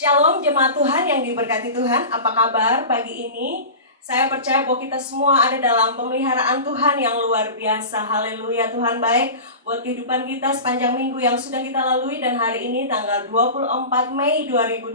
Shalom jemaat Tuhan yang diberkati Tuhan, apa kabar pagi ini? Saya percaya bahwa kita semua ada dalam pemeliharaan Tuhan yang luar biasa. Haleluya, Tuhan baik buat kehidupan kita sepanjang minggu yang sudah kita lalui. Dan hari ini tanggal 24 Mei 2020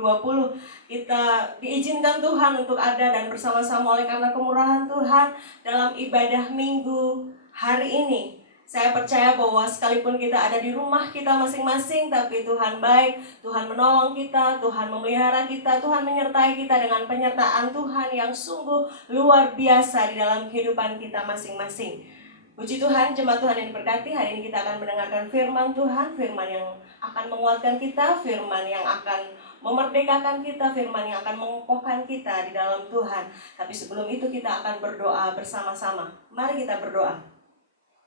kita diizinkan Tuhan untuk ada dan bersama-sama oleh karena kemurahan Tuhan dalam ibadah minggu hari ini. Saya percaya bahwa sekalipun kita ada di rumah kita masing-masing, tapi Tuhan baik, Tuhan menolong kita, Tuhan memelihara kita, Tuhan menyertai kita dengan penyertaan Tuhan yang sungguh luar biasa di dalam kehidupan kita masing-masing. Puji Tuhan, jemaat Tuhan yang diberkati, hari ini kita akan mendengarkan firman Tuhan, firman yang akan menguatkan kita, firman yang akan memerdekakan kita, firman yang akan mengokohkan kita di dalam Tuhan. Tapi sebelum itu kita akan berdoa bersama-sama. Mari kita berdoa.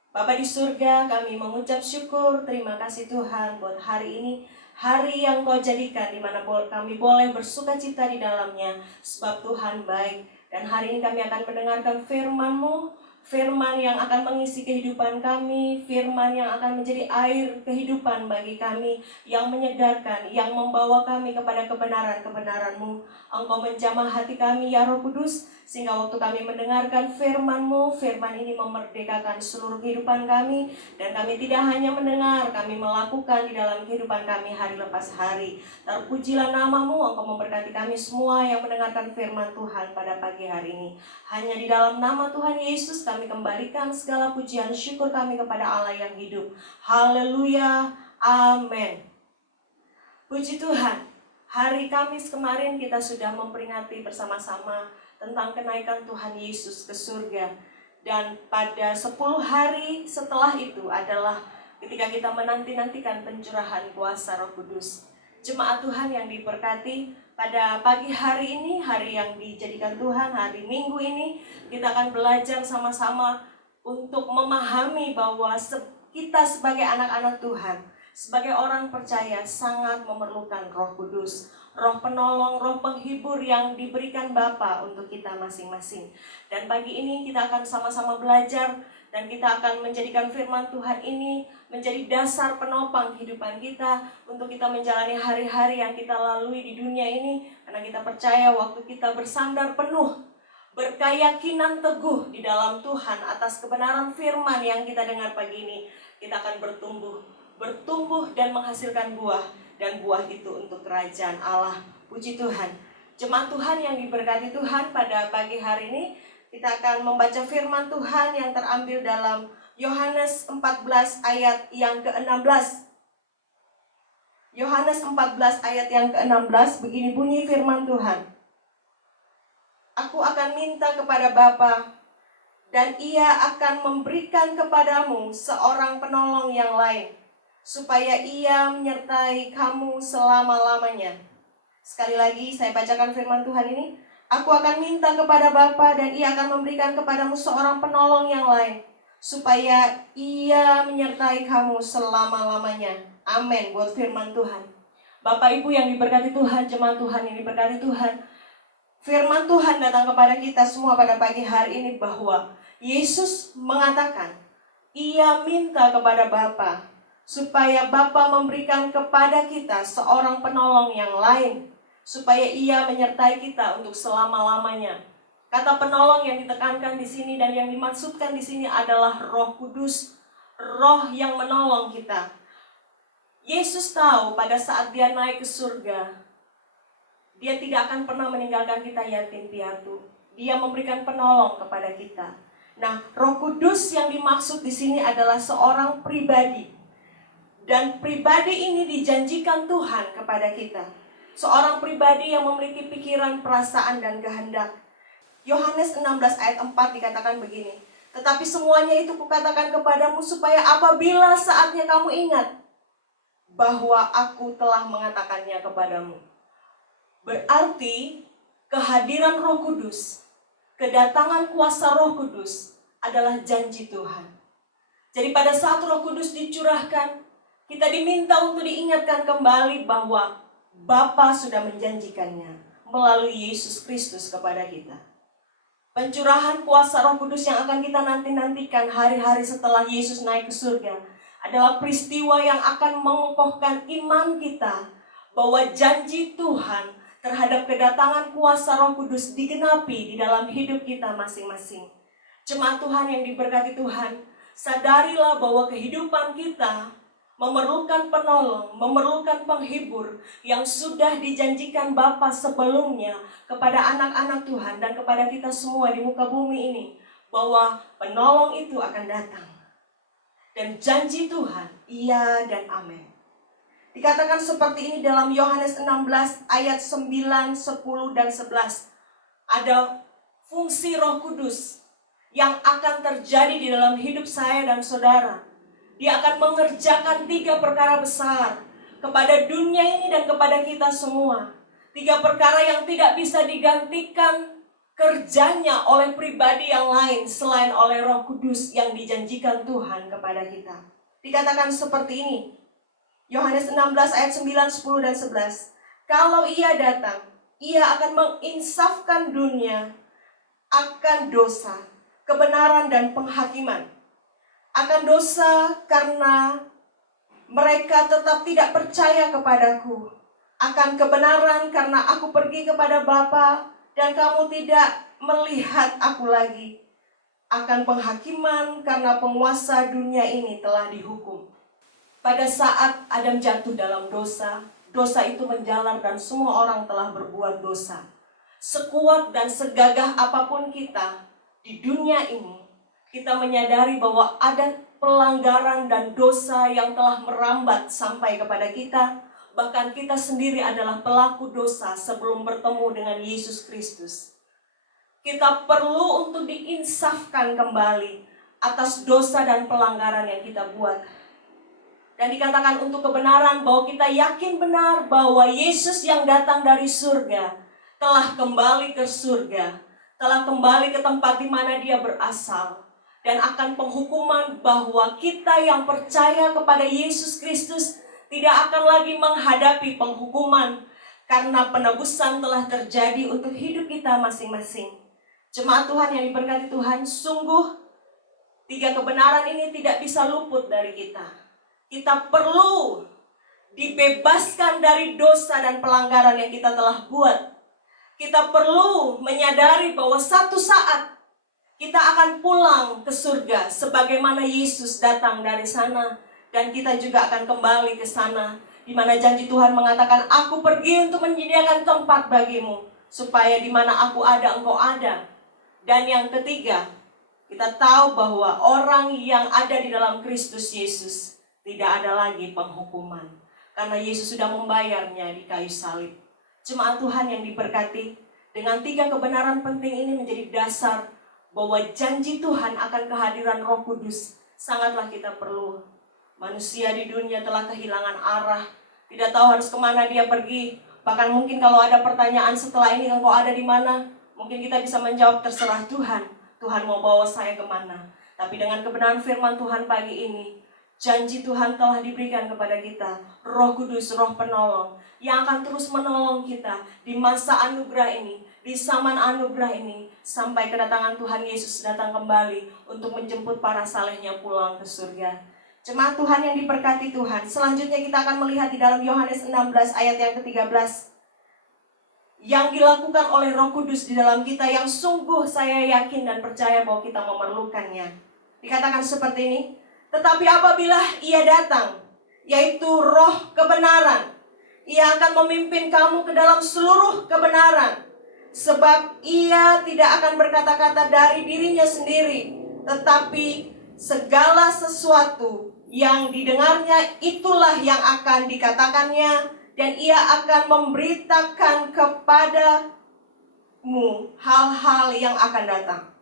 Bapa di surga, kami mengucap syukur, terima kasih Tuhan buat hari ini, hari yang Kau jadikan di mana kami boleh bersuka cita di dalamnya, sebab Tuhan baik. Dan hari ini kami akan mendengarkan firman-Mu, firman yang akan mengisi kehidupan kami, firman yang akan menjadi air kehidupan bagi kami, yang menyegarkan, yang membawa kami kepada kebenaran-kebenaran-Mu. Engkau menjamah hati kami ya Roh Kudus, sehingga waktu kami mendengarkan firman-Mu, firman ini memerdekakan seluruh kehidupan kami. Dan kami tidak hanya mendengar, kami melakukan di dalam kehidupan kami hari lepas hari. Terpujilah nama-Mu, Engkau memberkati kami semua yang mendengarkan firman Tuhan pada pagi hari ini. Hanya di dalam nama Tuhan Yesus kami kembalikan segala pujian syukur kami kepada Allah yang hidup. Haleluya, amin. Puji Tuhan, hari Kamis kemarin kita sudah memperingati bersama-sama tentang kenaikan Tuhan Yesus ke surga. Dan pada 10 hari setelah itu adalah ketika kita menanti-nantikan pencurahan kuasa Roh Kudus. Jemaat Tuhan yang diberkati, pada pagi hari ini, hari yang dijadikan Tuhan, hari Minggu ini, kita akan belajar sama-sama untuk memahami bahwa kita sebagai anak-anak Tuhan, sebagai orang percaya sangat memerlukan Roh Kudus, Roh penolong, Roh penghibur yang diberikan Bapa untuk kita masing-masing. Dan pagi ini kita akan sama-sama belajar dan kita akan menjadikan firman Tuhan ini menjadi dasar penopang kehidupan kita untuk kita menjalani hari-hari yang kita lalui di dunia ini. Karena kita percaya waktu kita bersandar penuh, berkeyakinan teguh di dalam Tuhan atas kebenaran firman yang kita dengar pagi ini, kita akan bertumbuh dan menghasilkan buah. Dan buah itu untuk kerajaan Allah. Puji Tuhan. Jemaat Tuhan yang diberkati Tuhan, pada pagi hari ini kita akan membaca firman Tuhan yang terambil dalam Yohanes 14 ayat yang ke-16. Yohanes 14 ayat yang ke-16, begini bunyi firman Tuhan. Aku akan minta kepada Bapa, dan Ia akan memberikan kepadamu seorang penolong yang lain, supaya Ia menyertai kamu selama-lamanya. Sekali lagi saya bacakan firman Tuhan ini. Aku akan minta kepada Bapa, dan Ia akan memberikan kepadamu seorang penolong yang lain, supaya Ia menyertai kamu selama-lamanya. Amin buat firman Tuhan. Bapak Ibu yang diberkati Tuhan, jemaat Tuhan yang diberkati Tuhan, firman Tuhan datang kepada kita semua pada pagi hari ini bahwa Yesus mengatakan, Ia minta kepada Bapa, supaya Bapa memberikan kepada kita seorang penolong yang lain, supaya Ia menyertai kita untuk selama-lamanya. Kata penolong yang ditekankan di sini dan yang dimaksudkan di sini adalah Roh Kudus, Roh yang menolong kita. Yesus tahu pada saat Dia naik ke surga, Dia tidak akan pernah meninggalkan kita yatim piatu. Dia memberikan penolong kepada kita. Nah, Roh Kudus yang dimaksud di sini adalah seorang pribadi. Dan pribadi ini dijanjikan Tuhan kepada kita. Seorang pribadi yang memiliki pikiran, perasaan, dan kehendak. Yohanes 16 ayat 4 dikatakan begini. Tetapi semuanya itu kukatakan kepadamu supaya apabila saatnya kamu ingat bahwa aku telah mengatakannya kepadamu. Berarti kehadiran Roh Kudus, kedatangan kuasa Roh Kudus adalah janji Tuhan. Jadi pada saat Roh Kudus dicurahkan, kita diminta untuk diingatkan kembali bahwa Bapa sudah menjanjikannya melalui Yesus Kristus kepada kita. Pencurahan kuasa Roh Kudus yang akan kita nanti-nantikan hari-hari setelah Yesus naik ke surga adalah peristiwa yang akan mengokohkan iman kita bahwa janji Tuhan terhadap kedatangan kuasa Roh Kudus digenapi di dalam hidup kita masing-masing. Jemaat Tuhan yang diberkati Tuhan, sadarilah bahwa kehidupan kita memerlukan penolong, memerlukan penghibur yang sudah dijanjikan Bapa sebelumnya kepada anak-anak Tuhan dan kepada kita semua di muka bumi ini, bahwa penolong itu akan datang. Dan janji Tuhan, iya dan amin. Dikatakan seperti ini dalam Yohanes 16 ayat 9, 10, dan 11. Ada fungsi Roh Kudus yang akan terjadi di dalam hidup saya dan saudara. Dia akan mengerjakan 3 perkara besar kepada dunia ini dan kepada kita semua. 3 perkara yang tidak bisa digantikan kerjanya oleh pribadi yang lain selain oleh Roh Kudus yang dijanjikan Tuhan kepada kita. Dikatakan seperti ini, Yohanes 16 ayat 9, 10, dan 11. Kalau Ia datang, Ia akan menginsafkan dunia akan dosa, kebenaran, dan penghakiman. Akan dosa karena mereka tetap tidak percaya kepadaku. Akan kebenaran karena aku pergi kepada Bapa dan kamu tidak melihat aku lagi. Akan penghakiman karena penguasa dunia ini telah dihukum. Pada saat Adam jatuh dalam dosa, dosa itu menjalar dan semua orang telah berbuat dosa. Sekuat dan segagah apapun kita di dunia ini, kita menyadari bahwa ada pelanggaran dan dosa yang telah merambat sampai kepada kita. Bahkan kita sendiri adalah pelaku dosa sebelum bertemu dengan Yesus Kristus. Kita perlu untuk diinsafkan kembali atas dosa dan pelanggaran yang kita buat. Dan dikatakan untuk kebenaran bahwa kita yakin benar bahwa Yesus yang datang dari surga telah kembali ke surga, telah kembali ke tempat di mana Dia berasal. Dan akan penghukuman bahwa kita yang percaya kepada Yesus Kristus tidak akan lagi menghadapi penghukuman karena penebusan telah terjadi untuk hidup kita masing-masing. Jemaat Tuhan yang diberkati Tuhan, sungguh 3 kebenaran ini tidak bisa luput dari kita. Kita perlu dibebaskan dari dosa dan pelanggaran yang kita telah buat. Kita perlu menyadari bahwa satu saat kita akan pulang ke surga sebagaimana Yesus datang dari sana. Dan kita juga akan kembali ke sana, di mana janji Tuhan mengatakan, aku pergi untuk menyediakan tempat bagimu, supaya di mana aku ada, engkau ada. Dan yang ketiga, kita tahu bahwa orang yang ada di dalam Kristus Yesus tidak ada lagi penghukuman, karena Yesus sudah membayarnya di kayu salib. Jemaat Tuhan yang diberkati, dengan 3 kebenaran penting ini menjadi dasar bahwa janji Tuhan akan kehadiran Roh Kudus sangatlah kita perlu. Manusia di dunia telah kehilangan arah, tidak tahu harus kemana dia pergi. Bahkan mungkin kalau ada pertanyaan setelah ini, engkau ada di mana? Mungkin kita bisa menjawab, terserah Tuhan. Tuhan mau bawa saya kemana? Tapi dengan kebenaran firman Tuhan pagi ini, janji Tuhan telah diberikan kepada kita, Roh Kudus, Roh Penolong, yang akan terus menolong kita di masa anugerah ini, di zaman anugerah ini, sampai kedatangan Tuhan Yesus datang kembali untuk menjemput para salehnya pulang ke surga. Jemaat Tuhan yang diberkati Tuhan, selanjutnya kita akan melihat di dalam Yohanes 16 ayat yang ke-13. Yang dilakukan oleh Roh Kudus di dalam kita yang sungguh saya yakin dan percaya bahwa kita memerlukannya. Dikatakan seperti ini, tetapi apabila Ia datang, yaitu Roh kebenaran, Ia akan memimpin kamu ke dalam seluruh kebenaran. Sebab Ia tidak akan berkata-kata dari dirinya sendiri, tetapi segala sesuatu yang didengarnya itulah yang akan dikatakannya, dan Ia akan memberitakan kepadamu hal-hal yang akan datang.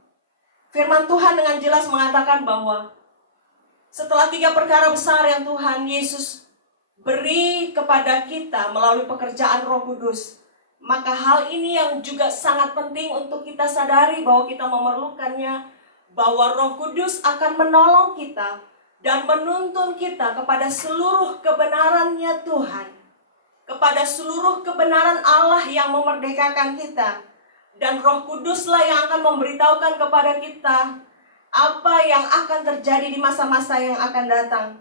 Firman Tuhan dengan jelas mengatakan bahwa setelah 3 perkara besar yang Tuhan Yesus beri kepada kita melalui pekerjaan Roh Kudus, maka hal ini yang juga sangat penting untuk kita sadari bahwa kita memerlukannya, bahwa Roh Kudus akan menolong kita dan menuntun kita kepada seluruh kebenarannya Tuhan, kepada seluruh kebenaran Allah yang memerdekakan kita. Dan Roh Kuduslah yang akan memberitahukan kepada kita apa yang akan terjadi di masa-masa yang akan datang.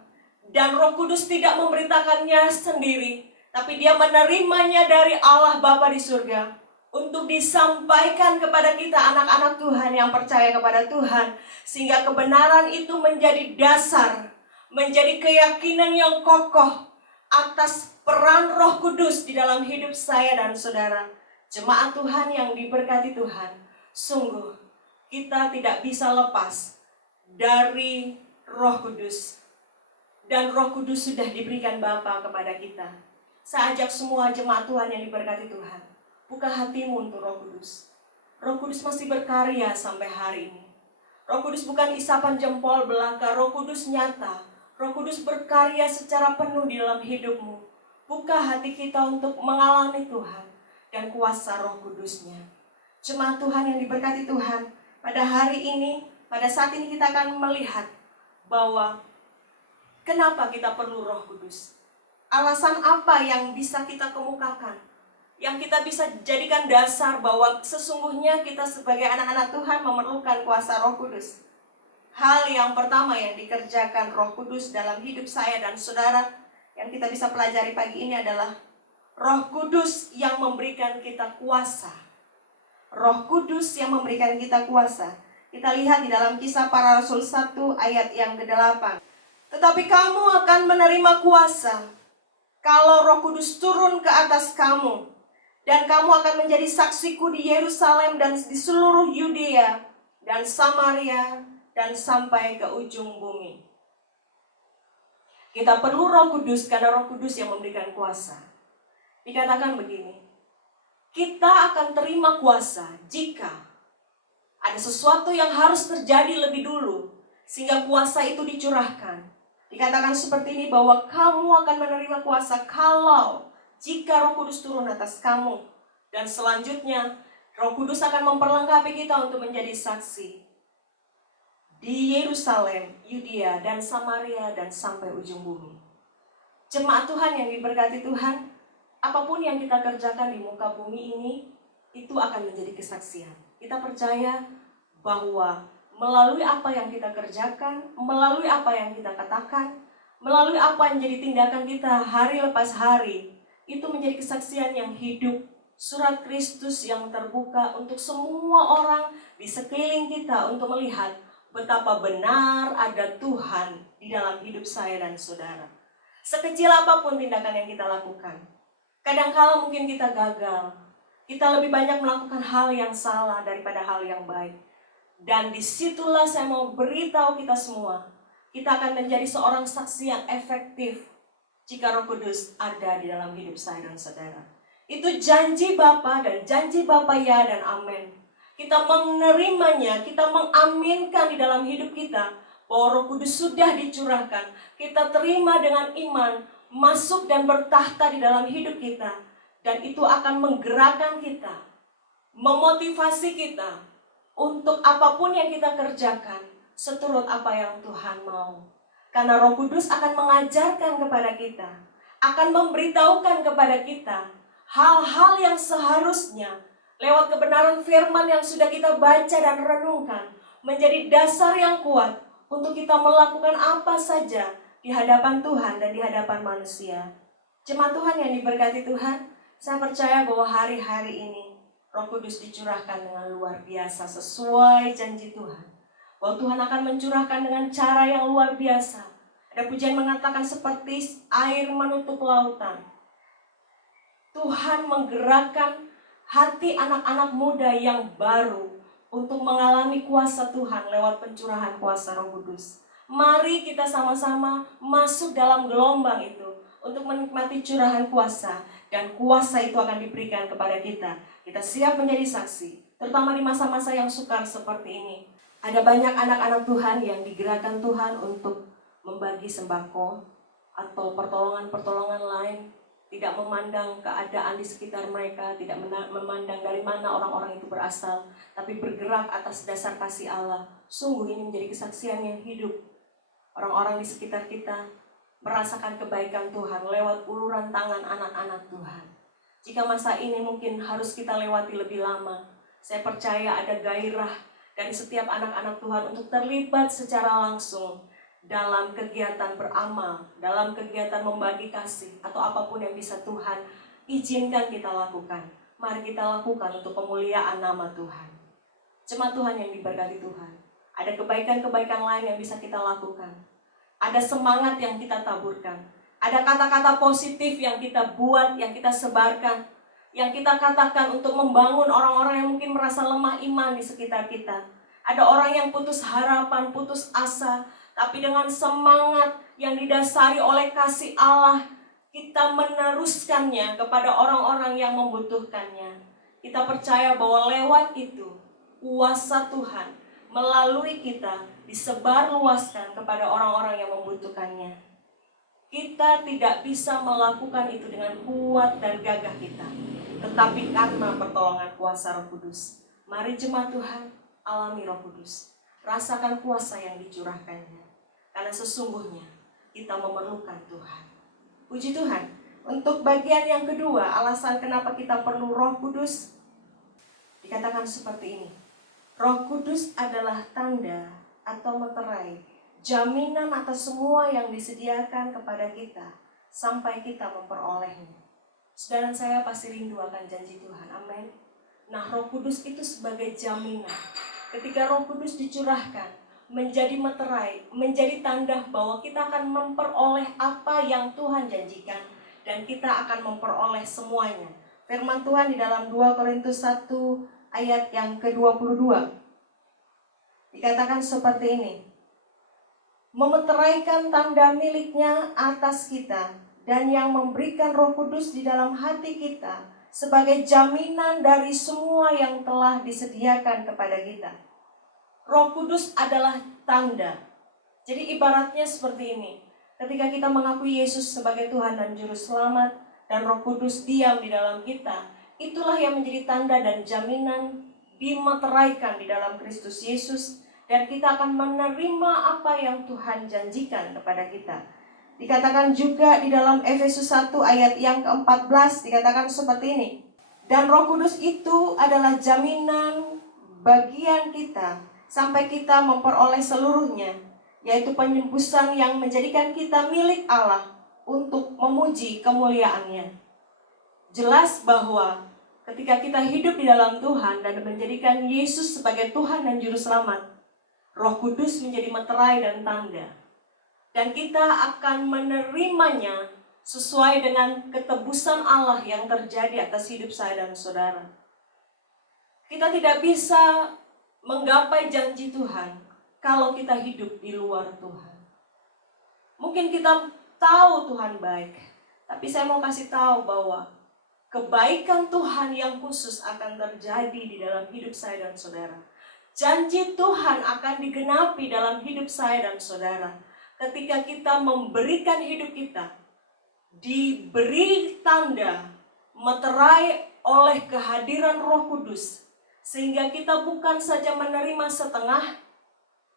Dan Roh Kudus tidak memberitakannya sendiri, tapi dia menerimanya dari Allah Bapa di surga untuk disampaikan kepada kita anak-anak Tuhan yang percaya kepada Tuhan, sehingga kebenaran itu menjadi dasar, menjadi keyakinan yang kokoh atas peran Roh Kudus di dalam hidup saya dan saudara. Jemaat Tuhan yang diberkati Tuhan, sungguh kita tidak bisa lepas dari Roh Kudus. Dan Roh Kudus sudah diberikan Bapa kepada kita. Saya ajak semua jemaat Tuhan yang diberkati Tuhan, buka hatimu untuk Roh Kudus. Roh Kudus masih berkarya sampai hari ini. Roh Kudus bukan isapan jempol belaka, Roh Kudus nyata. Roh Kudus berkarya secara penuh di dalam hidupmu. Buka hati kita untuk mengalami Tuhan dan kuasa Roh Kudusnya. Jemaat Tuhan yang diberkati Tuhan, pada hari ini, pada saat ini kita akan melihat bahwa kenapa kita perlu Roh Kudus. Alasan apa yang bisa kita kemukakan, yang kita bisa jadikan dasar bahwa sesungguhnya kita sebagai anak-anak Tuhan memerlukan kuasa Roh Kudus. Hal yang pertama yang dikerjakan Roh Kudus dalam hidup saya dan saudara yang kita bisa pelajari pagi ini adalah Roh Kudus yang memberikan kita kuasa. Roh Kudus yang memberikan kita kuasa. Kita lihat di dalam Kisah Para Rasul 1 ayat yang ke-8. Tetapi kamu akan menerima kuasa kalau Roh Kudus turun ke atas kamu, dan kamu akan menjadi saksiku di Yerusalem dan di seluruh Yudea dan Samaria dan sampai ke ujung bumi. Kita perlu Roh Kudus karena Roh Kudus yang memberikan kuasa. Dikatakan begini, kita akan terima kuasa jika ada sesuatu yang harus terjadi lebih dulu sehingga kuasa itu dicurahkan. Dikatakan seperti ini bahwa kamu akan menerima kuasa kalau jika Roh Kudus turun atas kamu. Dan selanjutnya Roh Kudus akan memperlengkapi kita untuk menjadi saksi di Yerusalem, Yudea, dan Samaria, dan sampai ujung bumi. Jemaat Tuhan yang diberkati Tuhan, apapun yang kita kerjakan di muka bumi ini, itu akan menjadi kesaksian. Kita percaya bahwa melalui apa yang kita kerjakan, melalui apa yang kita katakan, melalui apa yang menjadi tindakan kita hari lepas hari, itu menjadi kesaksian yang hidup. Surat Kristus yang terbuka untuk semua orang di sekeliling kita untuk melihat betapa benar ada Tuhan di dalam hidup saya dan saudara. Sekecil apapun tindakan yang kita lakukan, kadangkala mungkin kita gagal, kita lebih banyak melakukan hal yang salah daripada hal yang baik. Dan disitulah saya mau beritahu kita semua, kita akan menjadi seorang saksi yang efektif jika Roh Kudus ada di dalam hidup saya dan saudara. Itu janji Bapa dan janji Bapa ya dan amin. Kita menerimanya, kita mengaminkan di dalam hidup kita bahwa Roh Kudus sudah dicurahkan. Kita terima dengan iman, masuk dan bertahta di dalam hidup kita. Dan itu akan menggerakkan kita, memotivasi kita untuk apapun yang kita kerjakan seturut apa yang Tuhan mau. Karena Roh Kudus akan mengajarkan kepada kita, akan memberitahukan kepada kita hal-hal yang seharusnya lewat kebenaran firman yang sudah kita baca dan renungkan menjadi dasar yang kuat untuk kita melakukan apa saja di hadapan Tuhan dan di hadapan manusia. Jemaat Tuhan yang diberkati Tuhan, saya percaya bahwa hari-hari ini Roh Kudus dicurahkan dengan luar biasa sesuai janji Tuhan. Bahwa Tuhan akan mencurahkan dengan cara yang luar biasa. Ada pujian mengatakan seperti air menutup lautan. Tuhan menggerakkan hati anak-anak muda yang baru untuk mengalami kuasa Tuhan lewat pencurahan kuasa Roh Kudus. Mari kita sama-sama masuk dalam gelombang itu untuk menikmati curahan kuasa, dan kuasa itu akan diberikan kepada kita. Kita siap menjadi saksi, terutama di masa-masa yang sukar seperti ini. Ada banyak anak-anak Tuhan yang digerakkan Tuhan untuk membagi sembako atau pertolongan-pertolongan lain, tidak memandang keadaan di sekitar mereka, tidak memandang dari mana orang-orang itu berasal, tapi bergerak atas dasar kasih Allah. Sungguh ini menjadi kesaksian yang hidup. Orang-orang di sekitar kita merasakan kebaikan Tuhan lewat uluran tangan anak-anak Tuhan. Jika masa ini mungkin harus kita lewati lebih lama, saya percaya ada gairah dari setiap anak-anak Tuhan untuk terlibat secara langsung dalam kegiatan beramal, dalam kegiatan membagi kasih, atau apapun yang bisa Tuhan izinkan kita lakukan. Mari kita lakukan untuk kemuliaan nama Tuhan. Jemaat Tuhan yang diberkati Tuhan, ada kebaikan-kebaikan lain yang bisa kita lakukan. Ada semangat yang kita taburkan. Ada kata-kata positif yang kita buat, yang kita sebarkan, yang kita katakan untuk membangun orang-orang yang mungkin merasa lemah iman di sekitar kita. Ada orang yang putus harapan, putus asa, tapi dengan semangat yang didasari oleh kasih Allah, kita meneruskannya kepada orang-orang yang membutuhkannya. Kita percaya bahwa lewat itu, kuasa Tuhan melalui kita disebarluaskan kepada orang-orang yang membutuhkannya. Kita tidak bisa melakukan itu dengan kuat dan gagah kita, tetapi karena pertolongan kuasa Roh Kudus. Mari jemaat Tuhan, alami Roh Kudus. Rasakan kuasa yang dicurahkannya. Karena sesungguhnya kita memerlukan Tuhan. Puji Tuhan. Untuk bagian yang kedua, alasan kenapa kita perlu Roh Kudus, dikatakan seperti ini. Roh Kudus adalah tanda atau meterai, jaminan atas semua yang disediakan kepada kita sampai kita memperolehnya. Saudara saya pasti rindu akan janji Tuhan, amin. Nah, Roh Kudus itu sebagai jaminan. Ketika Roh Kudus dicurahkan, menjadi meterai, menjadi tanda bahwa kita akan memperoleh apa yang Tuhan janjikan, dan kita akan memperoleh semuanya. Firman Tuhan di dalam 2 Korintus 1 ayat yang ke-22 dikatakan seperti ini. Memeteraikan tanda miliknya atas kita, dan yang memberikan Roh Kudus di dalam hati kita sebagai jaminan dari semua yang telah disediakan kepada kita. Roh Kudus adalah tanda. Jadi ibaratnya seperti ini. Ketika kita mengakui Yesus sebagai Tuhan dan Juru Selamat, dan Roh Kudus diam di dalam kita, itulah yang menjadi tanda dan jaminan dimeteraikan di dalam Kristus Yesus, dan kita akan menerima apa yang Tuhan janjikan kepada kita. Dikatakan juga di dalam Efesus 1 ayat yang ke-14, dikatakan seperti ini. Dan Roh Kudus itu adalah jaminan bagian kita sampai kita memperoleh seluruhnya, yaitu penebusan yang menjadikan kita milik Allah untuk memuji kemuliaan-Nya. Jelas bahwa ketika kita hidup di dalam Tuhan dan menjadikan Yesus sebagai Tuhan dan Juru Selamat, Roh Kudus menjadi meterai dan tanda. Dan kita akan menerimanya sesuai dengan ketebusan Allah yang terjadi atas hidup saya dan saudara. Kita tidak bisa menggapai janji Tuhan kalau kita hidup di luar Tuhan. Mungkin kita tahu Tuhan baik, tapi saya mau kasih tahu bahwa kebaikan Tuhan yang khusus akan terjadi di dalam hidup saya dan saudara. Janji Tuhan akan digenapi dalam hidup saya dan saudara ketika kita memberikan hidup kita, diberi tanda, meterai oleh kehadiran Roh Kudus, sehingga kita bukan saja menerima setengah,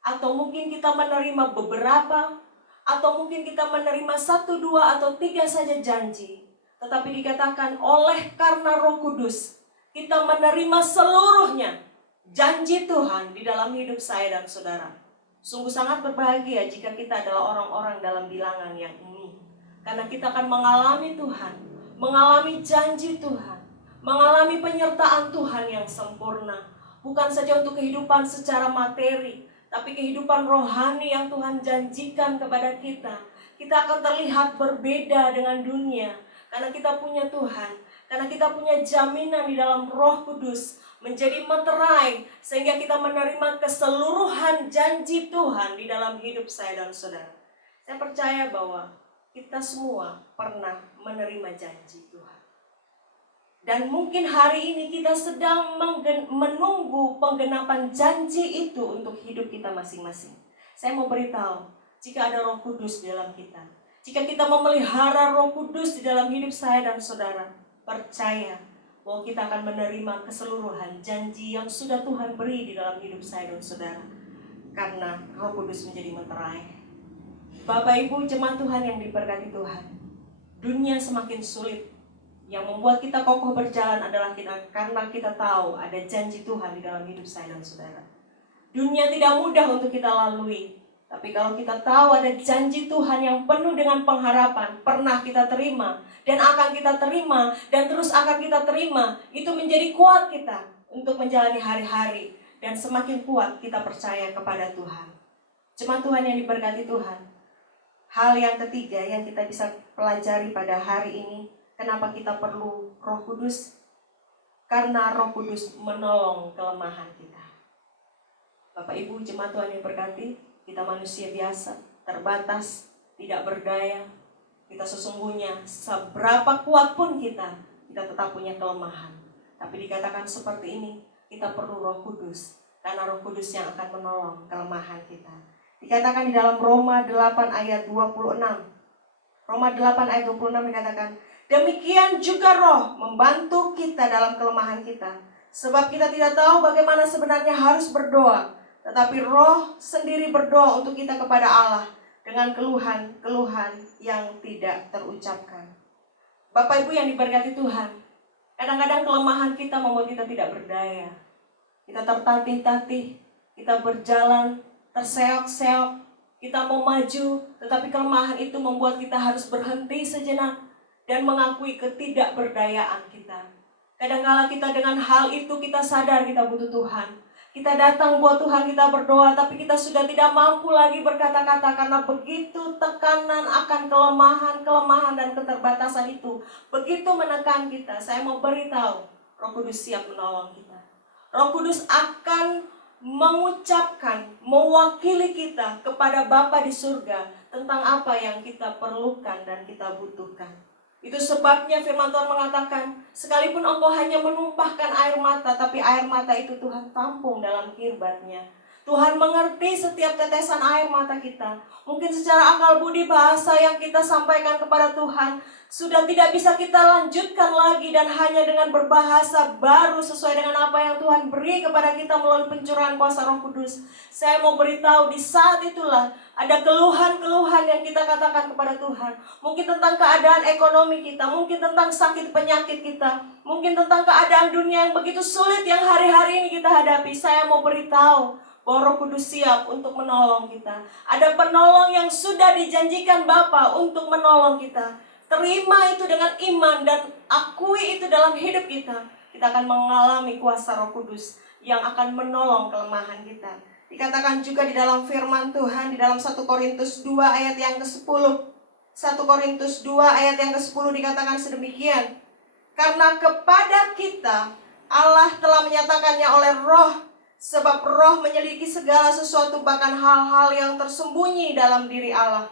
atau mungkin kita menerima beberapa, atau mungkin kita menerima 1, 2, atau 3 saja janji, tetapi dikatakan oleh karena Roh Kudus kita menerima seluruhnya janji Tuhan di dalam hidup saya dan saudara. Sungguh sangat berbahagia jika kita adalah orang-orang dalam bilangan yang ini, karena kita akan mengalami Tuhan, mengalami janji Tuhan, mengalami penyertaan Tuhan yang sempurna. Bukan saja untuk kehidupan secara materi, tapi kehidupan rohani yang Tuhan janjikan kepada kita. Kita akan terlihat berbeda dengan dunia, karena kita punya Tuhan, karena kita punya jaminan di dalam Roh Kudus, menjadi meterai, sehingga kita menerima keseluruhan janji Tuhan di dalam hidup saya dan saudara. Saya percaya bahwa kita semua pernah menerima janji Tuhan. Dan mungkin hari ini kita sedang menunggu penggenapan janji itu untuk hidup kita masing-masing. Saya mau beritahu, jika ada Roh Kudus di dalam kita, jika kita memelihara Roh Kudus di dalam hidup saya dan saudara, percaya bahwa kita akan menerima keseluruhan janji yang sudah Tuhan beri di dalam hidup saya dan saudara, karena Roh Kudus menjadi meterai. Bapak Ibu jemaat Tuhan yang diberkati Tuhan, dunia semakin sulit. Yang membuat kita kokoh berjalan adalah karena kita tahu ada janji Tuhan di dalam hidup saya dan saudara. Dunia tidak mudah untuk kita lalui. Tapi kalau kita tahu ada janji Tuhan yang penuh dengan pengharapan, pernah kita terima, dan akan kita terima, dan terus akan kita terima, itu menjadi kuat kita untuk menjalani hari-hari. Dan semakin kuat kita percaya kepada Tuhan. Jemaat Tuhan yang diberkati Tuhan, hal yang ketiga yang kita bisa pelajari pada hari ini, kenapa kita perlu Roh Kudus? Karena Roh Kudus menolong kelemahan kita. Bapak Ibu jemaat Tuhan yang diberkati, kita manusia biasa, terbatas, tidak berdaya. Kita sesungguhnya seberapa kuat pun kita tetap punya kelemahan. Tapi dikatakan seperti ini, kita perlu Roh Kudus, karena Roh Kudus yang akan menolong kelemahan kita. Dikatakan di dalam Roma 8 ayat 26. Roma 8 ayat 26 dikatakan, demikian juga Roh membantu kita dalam kelemahan kita. Sebab kita tidak tahu bagaimana sebenarnya harus berdoa, tetapi Roh sendiri berdoa untuk kita kepada Allah dengan keluhan-keluhan yang tidak terucapkan. Bapak Ibu yang diberkati Tuhan, kadang-kadang kelemahan kita membuat kita tidak berdaya. Kita tertatih-tatih, kita berjalan terseok-seok, kita mau maju, tetapi kelemahan itu membuat kita harus berhenti sejenak dan mengakui ketidakberdayaan kita. Kadang-kala kita dengan hal itu kita sadar kita butuh Tuhan. Kita datang buat Tuhan, kita berdoa, tapi kita sudah tidak mampu lagi berkata-kata karena begitu tekanan akan kelemahan dan keterbatasan itu begitu menekan kita. Saya mau beritahu, Roh Kudus siap menolong kita. Roh Kudus akan mengucapkan, mewakili kita kepada Bapa di surga tentang apa yang kita perlukan dan kita butuhkan. Itu sebabnya firman Tuhan mengatakan, sekalipun engkau hanya menumpahkan air mata, tapi air mata itu Tuhan tampung dalam kirbatnya. Tuhan mengerti setiap tetesan air mata kita. Mungkin secara akal budi bahasa yang kita sampaikan kepada Tuhan sudah tidak bisa kita lanjutkan lagi, dan hanya dengan berbahasa baru sesuai dengan apa yang Tuhan beri kepada kita melalui pencurahan kuasa Roh Kudus. Saya mau beritahu di saat itulah ada keluhan-keluhan yang kita katakan kepada Tuhan. Mungkin tentang keadaan ekonomi kita, mungkin tentang sakit penyakit kita, mungkin tentang keadaan dunia yang begitu sulit yang hari-hari ini kita hadapi. Saya mau beritahu bahwa Roh Kudus siap untuk menolong kita. Ada penolong yang sudah dijanjikan Bapa untuk menolong kita. Terima itu dengan iman dan akui itu dalam hidup kita. Kita akan mengalami kuasa Roh Kudus yang akan menolong kelemahan kita. Dikatakan juga di dalam firman Tuhan, di dalam 1 Korintus 2 ayat yang ke-10. 1 Korintus 2 ayat yang ke-10 dikatakan sedemikian. Karena kepada kita Allah telah menyatakannya oleh Roh, sebab Roh menyelidiki segala sesuatu, bahkan hal-hal yang tersembunyi dalam diri Allah.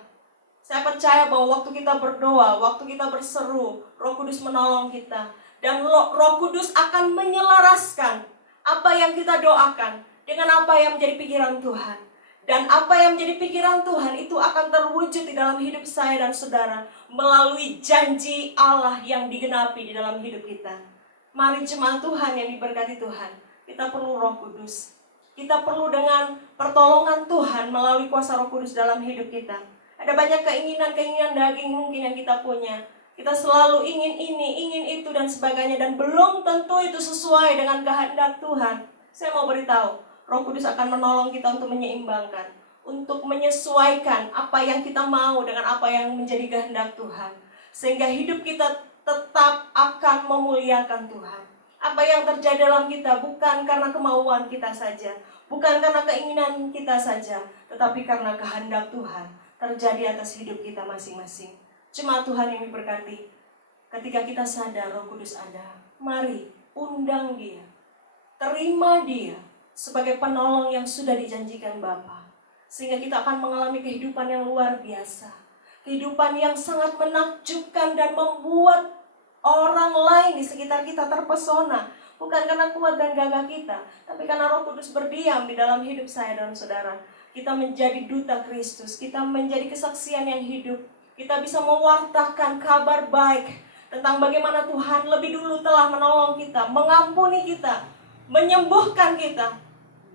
Saya percaya bahwa waktu kita berdoa, waktu kita berseru, Roh Kudus menolong kita. Dan Roh Kudus akan menyelaraskan apa yang kita doakan dengan apa yang menjadi pikiran Tuhan. Dan apa yang menjadi pikiran Tuhan itu akan terwujud di dalam hidup saya dan saudara melalui janji Allah yang digenapi di dalam hidup kita. Mari jemaat Tuhan yang diberkati Tuhan, kita perlu Roh Kudus. Kita perlu dengan pertolongan Tuhan melalui kuasa Roh Kudus dalam hidup kita. Ada banyak keinginan-keinginan daging mungkin yang kita punya. Kita selalu ingin ini, ingin itu dan sebagainya, dan belum tentu itu sesuai dengan kehendak Tuhan. Saya mau beritahu, Roh Kudus akan menolong kita untuk menyeimbangkan, untuk menyesuaikan apa yang kita mau dengan apa yang menjadi kehendak Tuhan. Sehingga hidup kita tetap akan memuliakan Tuhan. Apa yang terjadi dalam kita bukan karena kemauan kita saja, bukan karena keinginan kita saja, tetapi karena kehendak Tuhan terjadi atas hidup kita masing-masing. Jemaat Tuhan yang diberkati, ketika kita sadar Roh Kudus ada, mari undang Dia, terima Dia sebagai penolong yang sudah dijanjikan Bapa, sehingga kita akan mengalami kehidupan yang luar biasa, kehidupan yang sangat menakjubkan dan membuat orang lain di sekitar kita terpesona. Bukan karena kuat dan gagah kita, tapi karena Roh Kudus berdiam di dalam hidup saya dan saudara. Kita menjadi duta Kristus, kita menjadi kesaksian yang hidup. Kita bisa mewartakan kabar baik tentang bagaimana Tuhan lebih dulu telah menolong kita, mengampuni kita, menyembuhkan kita,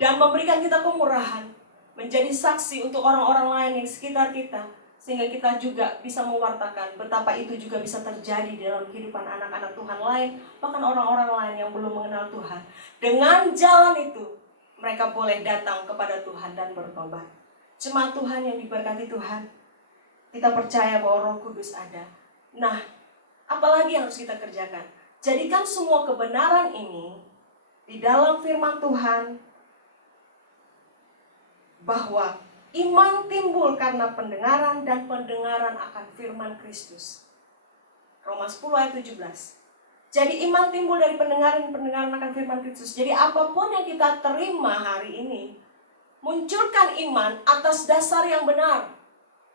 dan memberikan kita kemurahan. Menjadi saksi untuk orang-orang lain di sekitar kita, sehingga kita juga bisa mewartakan betapa itu juga bisa terjadi dalam kehidupan anak-anak Tuhan lain, bahkan orang-orang lain yang belum mengenal Tuhan. Dengan jalan itu, mereka boleh datang kepada Tuhan dan bertobat. Jemaat Tuhan yang diberkati Tuhan, kita percaya bahwa Roh Kudus ada. Nah, apalagi yang harus kita kerjakan? Jadikan semua kebenaran ini di dalam firman Tuhan, bahwa iman timbul karena pendengaran dan pendengaran akan firman Kristus. Roma 10 ayat 17. Jadi iman timbul dari pendengaran akan firman Kristus. Jadi apapun yang kita terima hari ini, munculkan iman atas dasar yang benar.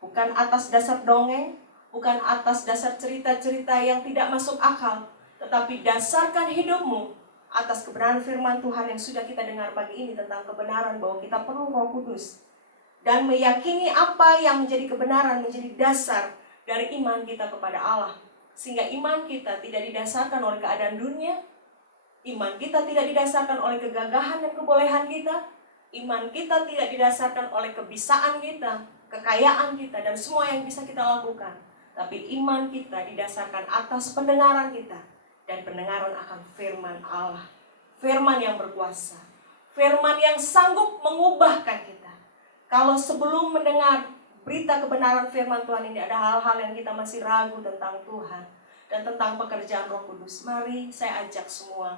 Bukan atas dasar dongeng, bukan atas dasar cerita-cerita yang tidak masuk akal. Tetapi dasarkan hidupmu atas kebenaran firman Tuhan yang sudah kita dengar pagi ini tentang kebenaran bahwa kita perlu Roh Kudus. Dan meyakini apa yang menjadi kebenaran menjadi dasar dari iman kita kepada Allah. Sehingga iman kita tidak didasarkan oleh keadaan dunia. Iman kita tidak didasarkan oleh kegagahan dan kebolehan kita. Iman kita tidak didasarkan oleh kebisaan kita, kekayaan kita, dan semua yang bisa kita lakukan. Tapi iman kita didasarkan atas pendengaran kita. Dan pendengaran akan firman Allah. Firman yang berkuasa. Firman yang sanggup mengubahkan kita. Kalau sebelum mendengar berita kebenaran firman Tuhan ini ada hal-hal yang kita masih ragu tentang Tuhan dan tentang pekerjaan Roh Kudus, mari saya ajak semua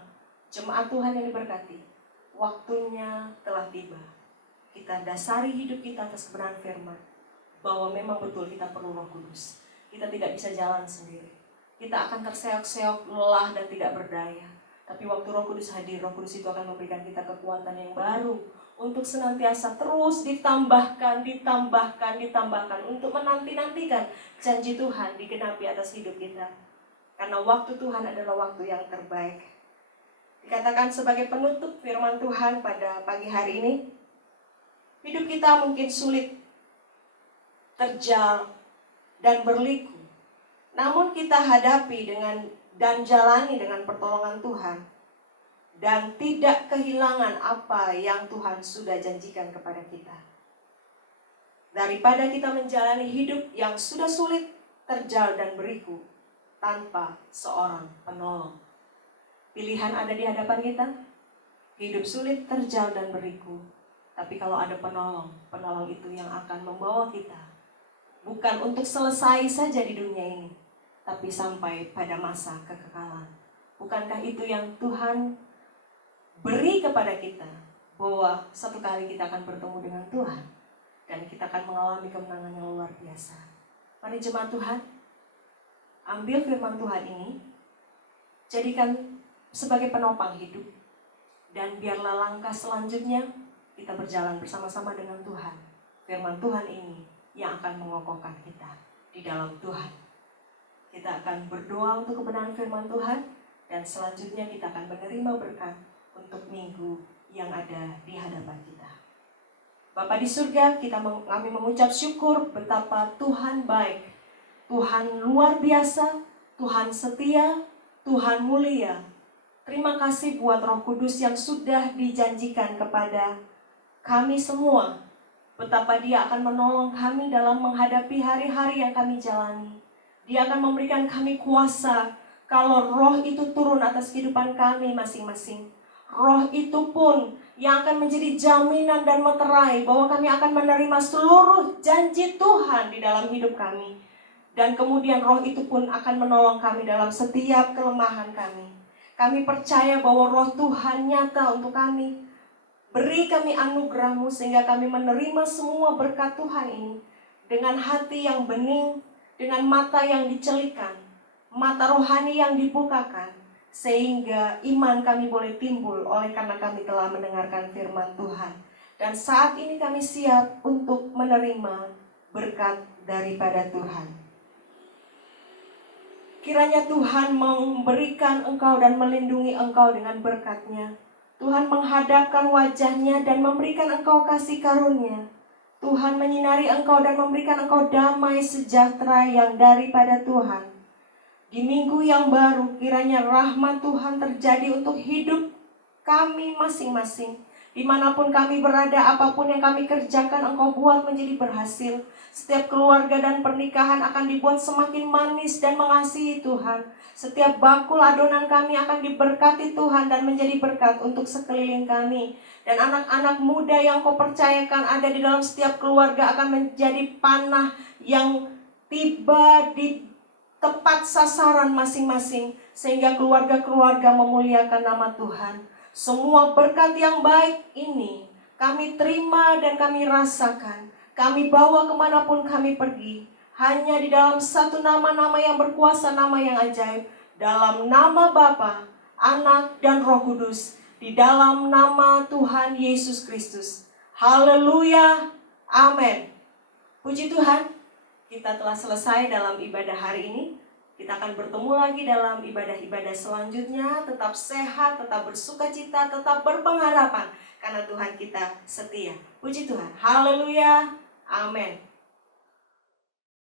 jemaat Tuhan yang diberkati, waktunya telah tiba. Kita dasari hidup kita atas kebenaran firman, bahwa memang betul kita perlu Roh Kudus. Kita tidak bisa jalan sendiri. Kita akan terseok-seok, lelah dan tidak berdaya. Tapi waktu Roh Kudus hadir, Roh Kudus itu akan memberikan kita kekuatan yang baru untuk senantiasa terus ditambahkan untuk menanti-nantikan janji Tuhan digenapi atas hidup kita. Karena waktu Tuhan adalah waktu yang terbaik. Dikatakan sebagai penutup firman Tuhan pada pagi hari ini, hidup kita mungkin sulit, terjal, dan berliku. Namun kita hadapi dan jalani dengan pertolongan Tuhan. Dan tidak kehilangan apa yang Tuhan sudah janjikan kepada kita. Daripada kita menjalani hidup yang sudah sulit, terjal dan berliku tanpa seorang penolong. Pilihan ada di hadapan kita. Hidup sulit, terjal dan berliku. Tapi kalau ada penolong, penolong itu yang akan membawa kita. Bukan untuk selesai saja di dunia ini, tapi sampai pada masa kekekalan. Bukankah itu yang Tuhan beri kepada kita, bahwa satu kali kita akan bertemu dengan Tuhan dan kita akan mengalami kemenangan yang luar biasa. Mari jemaat Tuhan, ambil firman Tuhan ini, jadikan sebagai penopang hidup, dan biarlah langkah selanjutnya kita berjalan bersama-sama dengan Tuhan. Firman Tuhan ini yang akan mengokohkan kita di dalam Tuhan. Kita akan berdoa untuk kebenaran firman Tuhan, dan selanjutnya kita akan menerima berkat untuk minggu yang ada di hadapan kita. Bapa di surga, kami mengucap syukur betapa Tuhan baik, Tuhan luar biasa, Tuhan setia, Tuhan mulia. Terima kasih buat Roh Kudus yang sudah dijanjikan kepada kami semua, betapa Dia akan menolong kami dalam menghadapi hari-hari yang kami jalani. Dia akan memberikan kami kuasa kalau Roh itu turun atas kehidupan kami masing-masing. Roh itu pun yang akan menjadi jaminan dan meterai bahwa kami akan menerima seluruh janji Tuhan di dalam hidup kami. Dan kemudian Roh itu pun akan menolong kami dalam setiap kelemahan kami. Kami percaya bahwa Roh Tuhan nyata untuk kami. Beri kami anugerah-Mu sehingga kami menerima semua berkat Tuhan ini dengan hati yang bening, dengan mata yang dicelikan, mata rohani yang dibukakan, sehingga iman kami boleh timbul oleh karena kami telah mendengarkan firman Tuhan. Dan saat ini kami siap untuk menerima berkat daripada Tuhan. Kiranya Tuhan memberikan engkau dan melindungi engkau dengan berkat-Nya. Tuhan menghadapkan wajah-Nya dan memberikan engkau kasih karunia. Tuhan menyinari engkau dan memberikan engkau damai sejahtera yang daripada Tuhan. Di minggu yang baru, kiranya rahmat Tuhan terjadi untuk hidup kami masing-masing. Di Dimanapun kami berada, apapun yang kami kerjakan, Engkau buat menjadi berhasil. Setiap keluarga dan pernikahan akan dibuat semakin manis dan mengasihi Tuhan. Setiap bakul adonan kami akan diberkati Tuhan dan menjadi berkat untuk sekeliling kami. Dan anak-anak muda yang Kau percayakan ada di dalam setiap keluarga akan menjadi panah yang tiba di tepat sasaran masing-masing, sehingga keluarga-keluarga memuliakan nama Tuhan. Semua berkat yang baik ini kami terima dan kami rasakan. Kami bawa kemanapun kami pergi, hanya di dalam satu nama-nama yang berkuasa, nama yang ajaib. Dalam nama Bapa, Anak, dan Roh Kudus. Di dalam nama Tuhan Yesus Kristus. Haleluya. Amin. Puji Tuhan, kita telah selesai dalam ibadah hari ini. Kita akan bertemu lagi dalam ibadah-ibadah selanjutnya. Tetap sehat, tetap bersukacita, tetap berpengharapan. Karena Tuhan kita setia. Puji Tuhan. Haleluya. Amin.